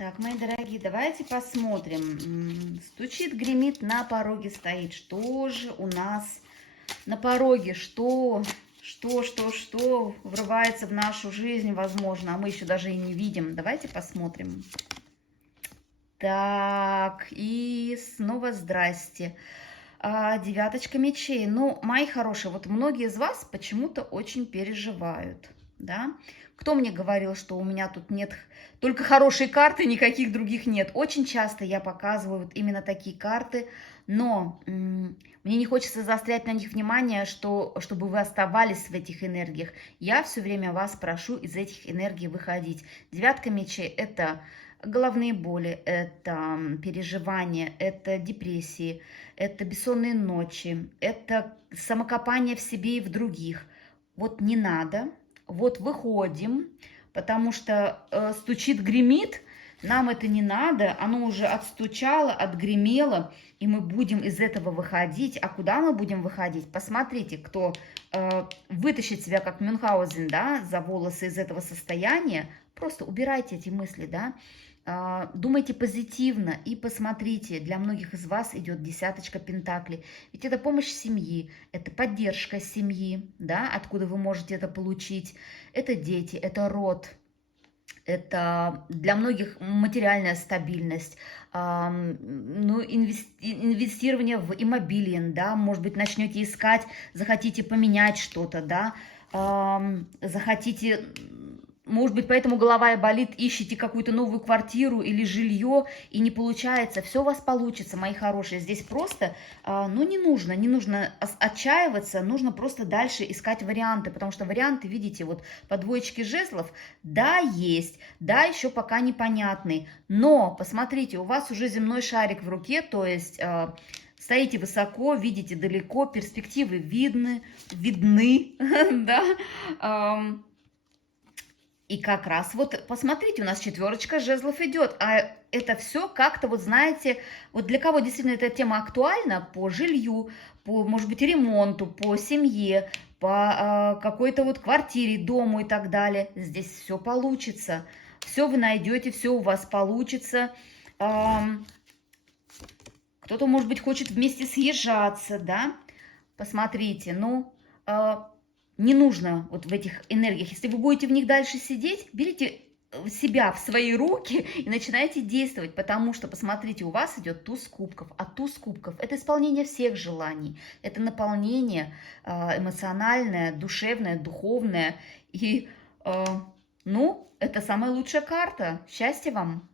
Так, мои дорогие, давайте посмотрим. Стучит, гремит, на пороге стоит. Что же у нас на пороге? Что врывается в нашу жизнь, возможно, а мы еще даже и не видим. Давайте посмотрим. Так, и снова здрасте. Девяточка мечей. Ну, мои хорошие, вот многие из вас почему-то очень переживают, да? Кто мне говорил, что у меня тут нет только хорошие карты, никаких других нет? Очень часто я показываю вот именно такие карты, но мне не хочется заострять на них внимание, чтобы вы оставались в этих энергиях. Я все время вас прошу из этих энергий выходить. Девятка мечей – это головные боли, это переживания, это депрессии, это бессонные ночи, это самокопание в себе и в других. Вот не надо, вот выходим, потому что стучит, гремит, нам это не надо, оно уже отстучало, отгремело, и мы будем из этого выходить. А куда мы будем выходить? Посмотрите, кто вытащит себя как Мюнхгаузен, да, за волосы из этого состояния, просто убирайте эти мысли, да. Думайте позитивно и посмотрите, для многих из вас идет десяточка пентаклей. Ведь это помощь семьи, это поддержка семьи, да, откуда вы можете это получить. Это дети, это род, это для многих материальная стабильность, ну, инвестирование в иммобилиен, да, может быть, начнете искать, захотите поменять что-то, да, захотите... Может быть, поэтому голова и болит, ищете какую-то новую квартиру или жилье, и не получается. Все у вас получится, мои хорошие. Здесь просто, ну, не нужно отчаиваться, нужно просто дальше искать варианты, потому что варианты, видите, вот по двоечке жезлов, да, есть, да, еще пока непонятный, но, посмотрите, у вас уже земной шарик в руке, то есть... Стоите высоко, видите далеко, перспективы видны, да, и как раз вот, посмотрите, у нас четверочка жезлов идет, а это все как-то, вот знаете, вот для кого действительно эта тема актуальна, по жилью, по, может быть, ремонту, по семье, по какой-то вот квартире, дому и так далее, здесь все получится, все вы найдете, все у вас получится. Кто-то, может быть, хочет вместе съезжаться, да, посмотрите, ну... Не нужно вот в этих энергиях. Если вы будете в них дальше сидеть, берите себя в свои руки и начинайте действовать, потому что, посмотрите, у вас идет туз кубков, а туз кубков – это исполнение всех желаний, это наполнение эмоциональное, душевное, духовное, и, ну, это самая лучшая карта. Счастья вам!